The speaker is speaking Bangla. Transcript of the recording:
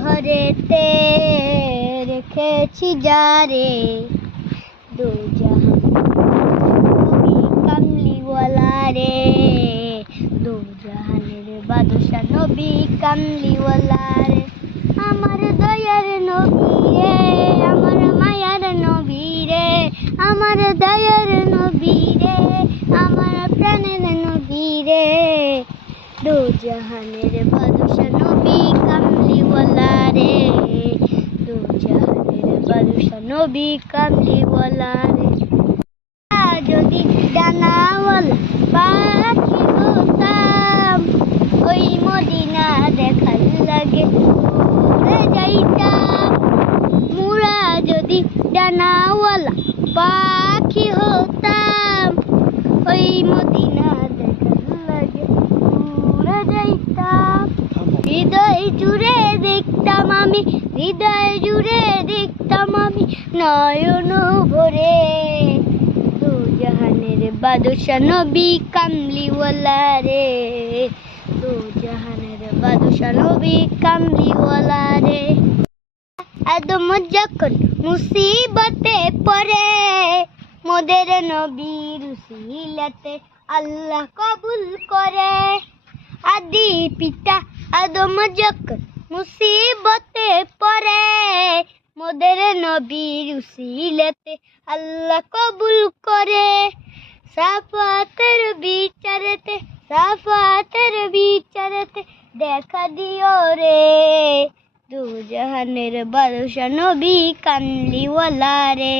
ঘরেতে রেখেছি যারে দু জাহান কামলিওয়ালা রে, দু জাহানের বাদশা নবী কামলিওয়ালা রে। আমার দয়ার নবী রে, আমার মায়ার নবী রে, আমার দয়ার নবী রে, আমার প্রাণের নবী রে, দু জাহানের বাদশা নবী কামলিওয়ালা রে, দু জাহানের বাদশা নবী কামলিওয়ালা রে। যদি ডানাওয়ালা পাখি হতাম, ওই মদিনা দেখার লাগে উড়ে যাইতাম। মুরা যদি ডানাওয়ালা পাখি হতাম, ওই মদিনা দেখার লাগে উড়ে যাইতাম। হৃদয় জুড়ে দেখতাম আমি, হৃদয় জুড়ে দেখতাম আমি নয়ন ভরে, দু জাহানের বাদশা নবী কামলিওয়ালা রে, দু জাহানের বাদশা নবী কামলিওয়ালা রে। আদম যখন মুসিবতে পড়ে, মোদের নবীর উসিলাতে আল্লাহ কবুল করে। আদি পিতা আদম যখন মুসিবতে পড়ে, মোদের নবীর উসিলাতে আল্লাহ কবুল করে। সাফাতের বিচারেতে, সাফাতের বিচারেতে দেখা দিও রে, দু জাহানের বাদশা নবী কামলিওয়ালা রে।